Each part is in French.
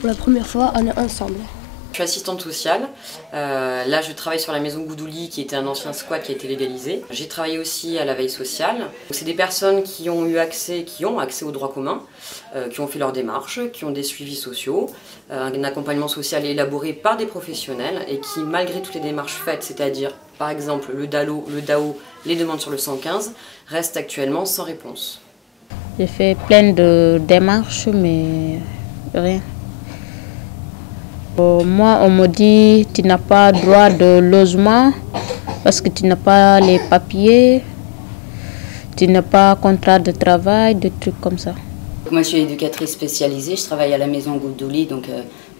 Pour la première fois, on est ensemble. Je suis assistante sociale. Là, je travaille sur la maison Goudouli, qui était un ancien squat qui a été légalisé. J'ai travaillé aussi à la veille sociale. C'est des personnes qui ont accès au droit commun, qui ont fait leurs démarches, qui ont des suivis sociaux, un accompagnement social élaboré par des professionnels et qui, malgré toutes les démarches faites, c'est-à-dire par exemple le DAO, les demandes sur le 115, restent actuellement sans réponse. J'ai fait plein de démarches, mais rien. Moi, on me dit tu n'as pas droit de logement parce que tu n'as pas les papiers, tu n'as pas contrat de travail, des trucs comme ça. Moi, je suis éducatrice spécialisée, je travaille à la maison Goudouli, donc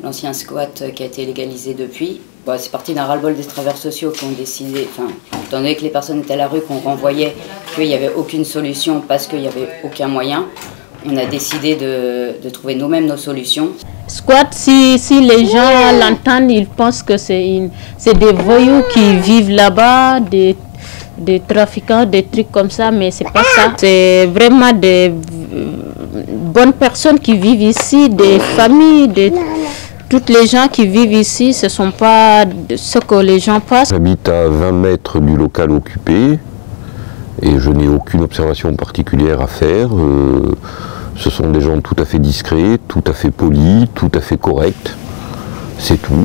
l'ancien squat qui a été légalisé depuis. Bon, c'est parti d'un ras-le-bol des travailleurs sociaux qui ont décidé, étant donné que les personnes étaient à la rue, qu'on renvoyait, qu'il n'y avait aucune solution parce qu'il n'y avait aucun moyen. On a décidé de trouver nous-mêmes nos solutions. Squat, si les gens l'entendent, ils pensent que c'est des voyous qui vivent là-bas, des trafiquants, des trucs comme ça, mais c'est pas ça. C'est vraiment des bonnes personnes qui vivent ici, des familles, toutes les gens qui vivent ici, ce ne sont pas ce que les gens pensent. J'habite à 20 mètres du local occupé et je n'ai aucune observation particulière à faire. Ce sont des gens tout à fait discrets, tout à fait polis, tout à fait corrects. C'est tout.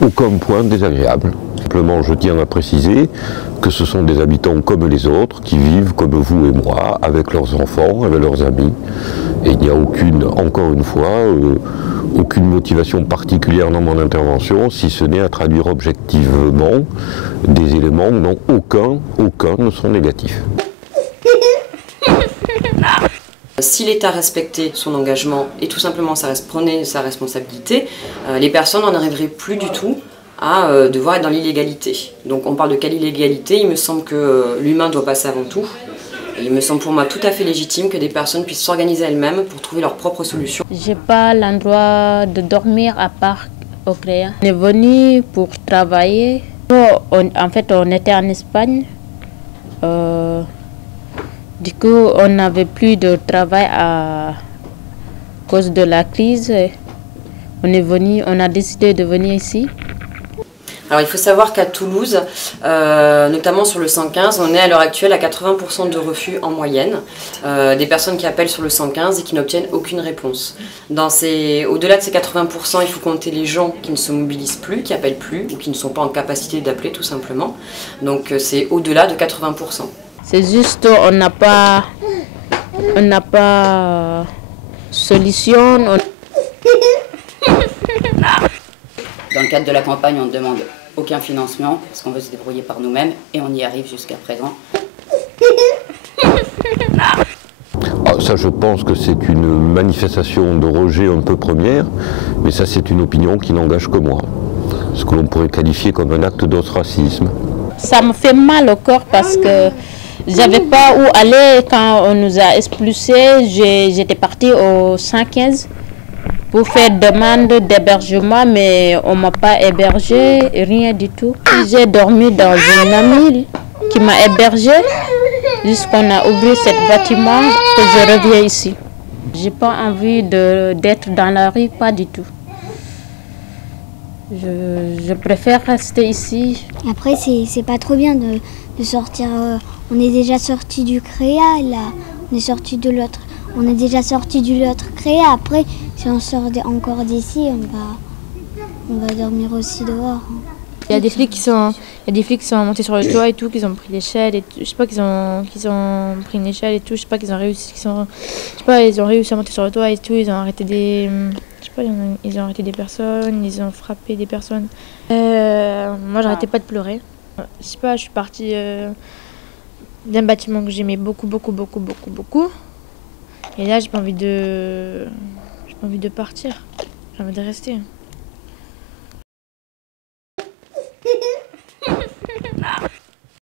Aucun point désagréable. Simplement, je tiens à préciser que ce sont des habitants comme les autres, qui vivent comme vous et moi, avec leurs enfants, avec leurs amis. Et il n'y a encore une fois, aucune motivation particulière dans mon intervention, si ce n'est à traduire objectivement des éléments dont aucun ne sont négatifs. Si l'État respectait son engagement et tout simplement prenait sa responsabilité, les personnes n'en arriveraient plus du tout à devoir être dans l'illégalité. Donc on parle de quelle illégalité? Il me semble que l'humain doit passer avant tout. Et il me semble pour moi tout à fait légitime que des personnes puissent s'organiser elles-mêmes pour trouver leur propre solution. J'ai pas l'endroit de dormir à part au CREA. On est venu pour travailler. En fait, on était en Espagne. Du coup, on n'avait plus de travail à cause de la crise. On a décidé de venir ici. Alors il faut savoir qu'à Toulouse, notamment sur le 115, on est à l'heure actuelle à 80% de refus en moyenne. Des personnes qui appellent sur le 115 et qui n'obtiennent aucune réponse. Au-delà de ces 80%, il faut compter les gens qui ne se mobilisent plus, qui n'appellent plus ou qui ne sont pas en capacité d'appeler tout simplement. Donc c'est au-delà de 80%. C'est juste on n'a pas solution. Dans le cadre de la campagne, on ne demande aucun financement parce qu'on veut se débrouiller par nous-mêmes et on y arrive jusqu'à présent. Ça, je pense que c'est une manifestation de rejet un peu première, mais ça, c'est une opinion qui n'engage que moi. Ce que l'on pourrait qualifier comme un acte d'ostracisme. Ça me fait mal au corps parce que j'avais pas où aller quand on nous a expulsés. J'étais partie au 115 pour faire demande d'hébergement, mais on ne m'a pas hébergé, rien du tout. J'ai dormi dans une amie qui m'a hébergé jusqu'on a ouvert ce bâtiment que je reviens ici. J'ai pas envie d'être dans la rue, pas du tout. Je préfère rester ici. Après, c'est pas trop bien de sortir. On est déjà sorti du CREA, là. On est déjà sorti de l'autre CREA. Après, si on sort encore d'ici, on va dormir aussi dehors. Il y a des flics qui sont montés sur le toit et tout, qui ont pris l'échelle et tout. Je sais pas qu'ils ont pris une échelle et tout. Je sais pas qu'ils ont réussi. Ils ont réussi à monter sur le toit et tout. Ils ont arrêté ils ont arrêté des personnes. Ils ont frappé des personnes. Moi, j'arrêtais pas de pleurer. Je sais pas. Je suis partie d'un bâtiment que j'aimais beaucoup. Et là, j'ai pas envie de partir. J'ai envie de rester.